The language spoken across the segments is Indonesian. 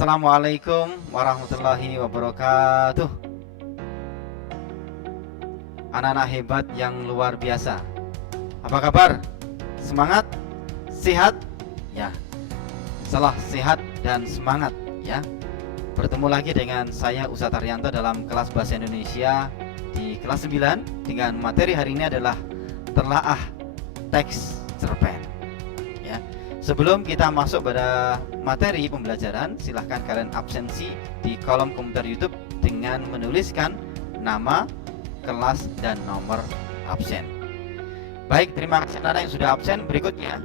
Assalamualaikum warahmatullahi wabarakatuh. Anak-anak hebat yang luar biasa. Apa kabar? Semangat? Sehat? Ya, salah sehat dan semangat ya. Bertemu lagi dengan saya Ustadz Haryanto dalam kelas Bahasa Indonesia di kelas 9 dengan materi hari ini adalah telaah teks cerpen ya. Sebelum kita masuk pada materi pembelajaran, silahkan kalian absensi di kolom komentar YouTube dengan menuliskan nama, kelas, dan nomor absen. Baik, terima kasih anak yang sudah absen. Berikutnya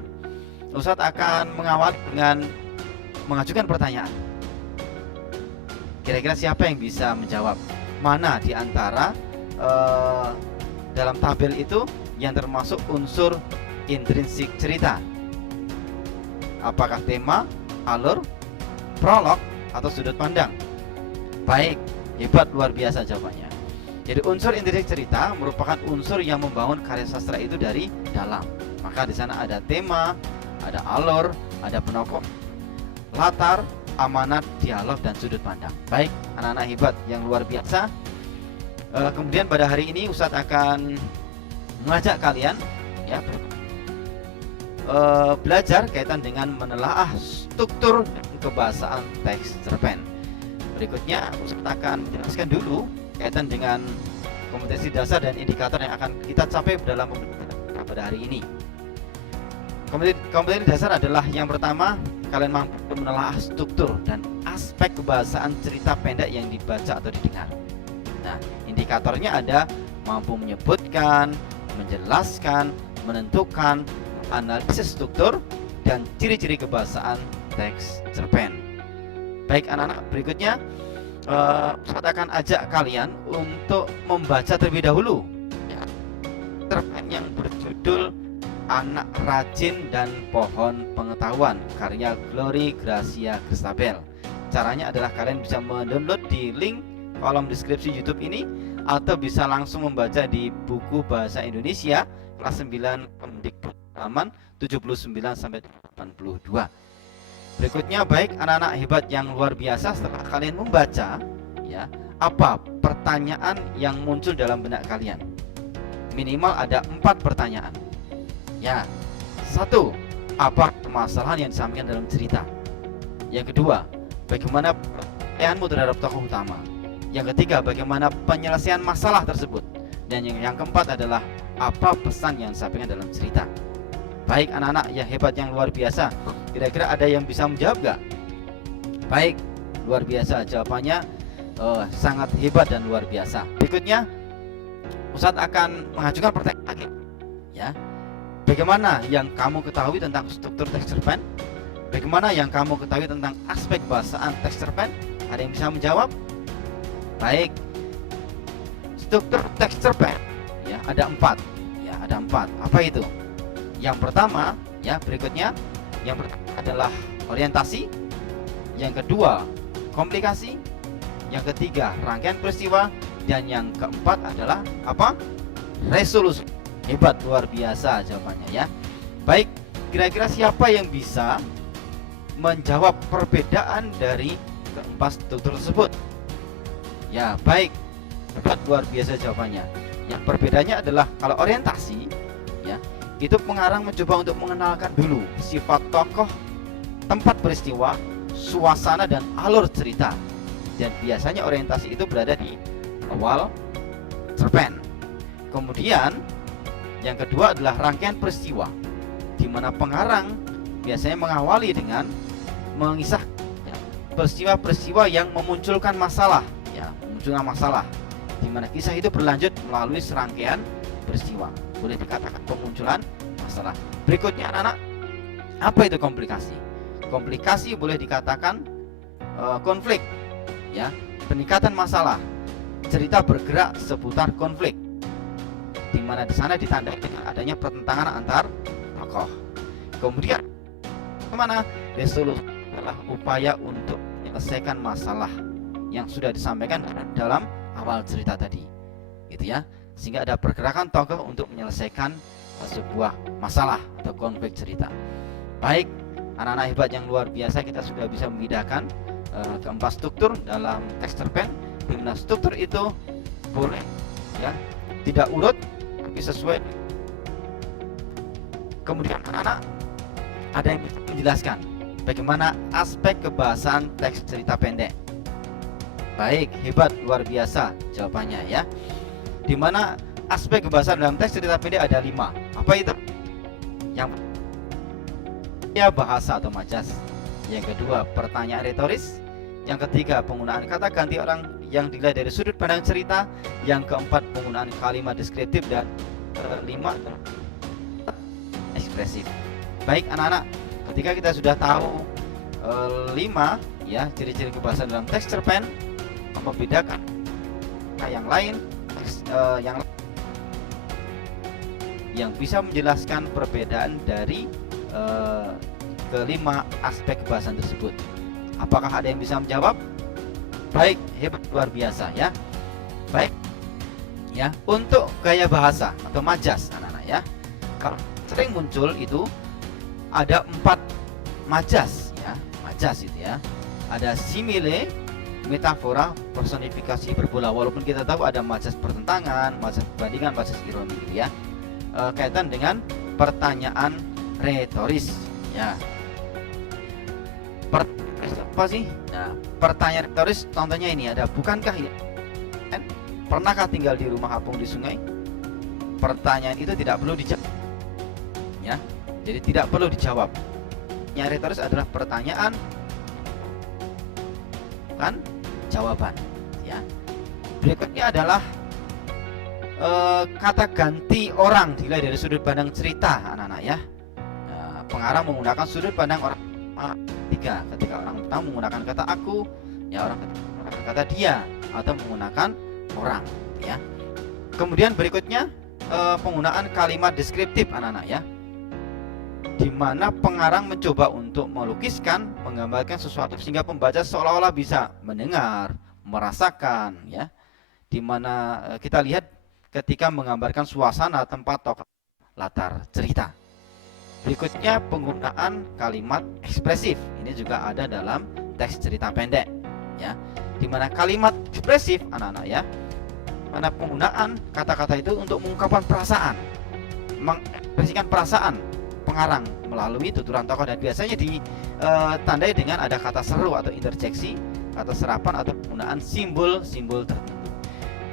Ustadz akan mengawali dengan mengajukan pertanyaan. Kira-kira siapa yang bisa menjawab mana di antara dalam tabel itu yang termasuk unsur intrinsik cerita? Apakah tema, alur, prolog, atau sudut pandang? Baik, hebat, luar biasa jawabannya. Jadi unsur intrinsik cerita merupakan unsur yang membangun karya sastra itu dari dalam. Maka di sana ada tema, ada alur, ada penokok, latar, amanat, dialog, dan sudut pandang. Baik, anak-anak hebat yang luar biasa. Kemudian pada hari ini Ustadz akan mengajak kalian ya belajar kaitan dengan menelaah struktur kebahasaan teks cerpen. Berikutnya Ustadz akan menjelaskan dulu kaitan dengan kompetensi dasar dan indikator yang akan kita capai dalam pembelajaran pada hari ini. Kompetensi dasar adalah yang pertama, kalian mampu menelaah struktur dan aspek kebahasaan cerita pendek yang dibaca atau didengar. Nah, indikatornya ada mampu menyebutkan, menjelaskan, menentukan, analisis struktur, dan ciri-ciri kebahasaan teks cerpen. Baik anak-anak, berikutnya saya akan ajak kalian untuk membaca terlebih dahulu cerpen yang berjudul Anak Rajin dan Pohon Pengetahuan karya Glory Gracia Christabel. Caranya adalah kalian bisa mendownload di link kolom deskripsi YouTube ini atau bisa langsung membaca di buku Bahasa Indonesia kelas 9 Kemdikbud halaman 79 sampai 82. Berikutnya, baik anak-anak hebat yang luar biasa, setelah kalian membaca ya, apa pertanyaan yang muncul dalam benak kalian? Minimal ada 4 pertanyaan. Ya. 1. Apa permasalahan yang disampaikan dalam cerita? Yang kedua, bagaimana perhatianmu terhadap tokoh utama? Yang ketiga, bagaimana penyelesaian masalah tersebut? Dan yang keempat adalah apa pesan yang disampaikan dalam cerita? Baik anak-anak yang hebat yang luar biasa, kira-kira ada yang bisa menjawab gak? Baik, luar biasa jawabannya, sangat hebat dan luar biasa. Berikutnya Ustadz akan mengajukan pertanyaan lagi ya. Bagaimana yang kamu ketahui tentang struktur teks cerpen? Bagaimana yang kamu ketahui tentang aspek bahasaan teks cerpen? Ada yang bisa menjawab? Baik, struktur teks cerpen ya ada 4 ya, ada 4. Apa itu? Yang pertama ya, berikutnya yang pertama adalah orientasi, yang kedua komplikasi, yang ketiga rangkaian peristiwa, dan yang keempat adalah apa? Resolusi. Hebat, luar biasa jawabannya ya. Baik, kira-kira siapa yang bisa menjawab perbedaan dari keempat struktur tersebut? Ya, baik, hebat, luar biasa jawabannya. Yang perbedaannya adalah kalau orientasi ya, itu pengarang mencoba untuk mengenalkan dulu sifat tokoh, tempat peristiwa, suasana, dan alur cerita. Dan biasanya orientasi itu berada di awal cerpen. Kemudian yang kedua adalah rangkaian peristiwa, di mana pengarang biasanya mengawali dengan mengisah ya, peristiwa-peristiwa yang memunculkan masalah ya, memunculkan masalah, di mana kisah itu berlanjut melalui serangkaian peristiwa. Boleh dikatakan pemunculan masalah. Berikutnya anak-anak, apa itu komplikasi? Komplikasi boleh dikatakan konflik ya, peningkatan masalah. Cerita bergerak seputar konflik, di mana di sana ditandai dengan adanya pertentangan antar tokoh. Kemudian kemana? Resolusi adalah upaya untuk menyelesaikan masalah yang sudah disampaikan dalam awal cerita tadi, gitu ya. Sehingga ada pergerakan tokoh untuk menyelesaikan sebuah masalah atau konflik cerita. Baik, anak-anak hebat yang luar biasa, kita sudah bisa membedakan keempat struktur dalam teks cerpen, di mana struktur itu boleh ya tidak urut tapi sesuai. Kemudian anak-anak ada yang bisa menjelaskan bagaimana aspek kebahasaan teks cerita pendek. Baik, hebat, luar biasa jawabannya ya. Dimana aspek kebahasaan dalam teks cerita pendek ada 5. Apa itu? Yang ya bahasa atau majas. Yang kedua, pertanyaan retoris. Yang ketiga, penggunaan kata ganti orang yang dilihat dari sudut pandang cerita. Yang keempat, penggunaan kalimat deskriptif, dan kelima ekspresif. Baik anak-anak, ketika kita sudah tahu 5 ya ciri-ciri kebahasaan dalam teks cerpen, membedakan yang lain yang bisa menjelaskan perbedaan dari kelima aspek kebahasaan tersebut. Apakah ada yang bisa menjawab? Baik, hebat, luar biasa ya. Baik ya, untuk gaya bahasa atau majas anak-anak ya, kalau sering muncul itu ada 4 majas ya, majas itu ya. Ada simile, metafora, personifikasi, berbola. Walaupun kita tahu ada majas pertentangan, majas perbandingan, majas ironi gitu ya, kaitan dengan pertanyaan retoris ya. Apa sih? Nah, pertanyaan retoris contohnya ini ada, bukankah ya pernahkah tinggal di rumah apung di sungai? Pertanyaan itu tidak perlu dijawab ya, jadi tidak perlu dijawab. Yang retoris adalah pertanyaan kan jawaban ya. Berikutnya adalah kata ganti orang dilihat dari sudut pandang cerita anak-anak ya. Pengarang menggunakan sudut pandang orang tiga. Ketika orang pertama menggunakan kata aku ya, orang menggunakan kata dia atau menggunakan orang ya. Kemudian berikutnya penggunaan kalimat deskriptif anak-anak ya, di mana pengarang mencoba untuk melukiskan, menggambarkan sesuatu sehingga pembaca seolah-olah bisa mendengar, merasakan ya. Di mana kita lihat ketika menggambarkan suasana, tempat, tokoh, latar cerita. Berikutnya penggunaan kalimat ekspresif. Ini juga ada dalam teks cerita pendek ya. Di mana kalimat ekspresif anak-anak ya, mana penggunaan kata-kata itu untuk mengungkapkan perasaan, mengekspresikan perasaan pengarang melalui tuturan tokoh, dan biasanya ditandai dengan ada kata seru atau interjeksi, kata serapan, atau penggunaan simbol-simbol tertentu.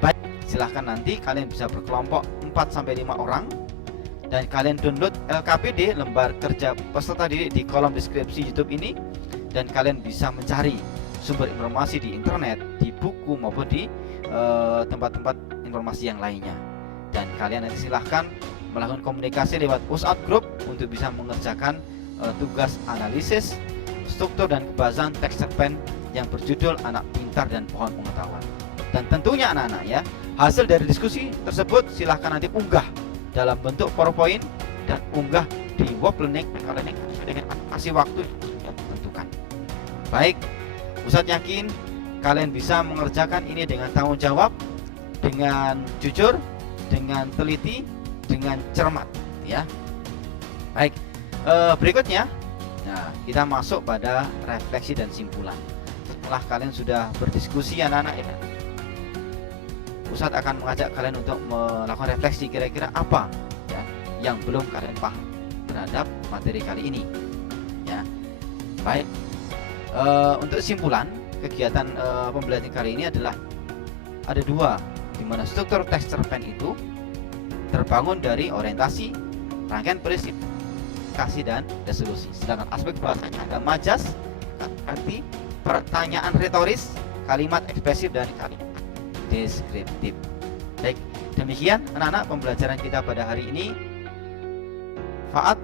Baik, silahkan nanti kalian bisa berkelompok 4-5 orang dan kalian download LKPD, lembar kerja peserta didik, di kolom deskripsi YouTube ini, dan kalian bisa mencari sumber informasi di internet, di buku maupun di tempat-tempat informasi yang lainnya. Dan kalian nanti silahkan melakukan komunikasi lewat WhatsApp group untuk bisa mengerjakan tugas analisis struktur dan kebahasaan teks cerpen yang berjudul Anak Pintar dan Pohon Pengetahuan. Dan tentunya anak-anak ya, hasil dari diskusi tersebut silahkan nanti unggah dalam bentuk PowerPoint dan unggah di web learning dengan alokasi waktu yang ditentukan. Baik, Ustadz yakin kalian bisa mengerjakan ini dengan tanggung jawab, dengan jujur, dengan teliti, dengan cermat ya. Baik, berikutnya nah kita masuk pada refleksi dan simpulan. Setelah kalian sudah berdiskusi anak-anak ya, Ustadz akan mengajak kalian untuk melakukan refleksi, kira-kira apa ya yang belum kalian paham terhadap materi kali ini ya. Baik, untuk simpulan kegiatan pembelajaran kali ini adalah ada 2, di mana struktur teks cerpen itu terbangun dari orientasi, rangkaian prinsip, kasih, dan resolusi. Sedangkan aspek bahasanya ada majas, arti, pertanyaan retoris, kalimat ekspresif, dan kalimat deskriptif. Baik, demikian anak-anak pembelajaran kita pada hari ini. Faat,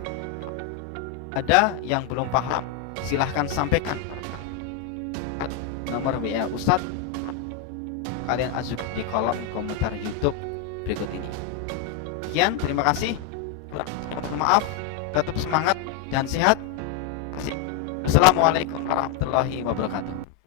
ada yang belum paham silahkan sampaikan nomor WA Ustadz, kalian ajukan di kolom komentar YouTube berikut ini. Sekian, terima kasih. Maaf, tetap semangat dan sehat. Assalamualaikum warahmatullahi wabarakatuh.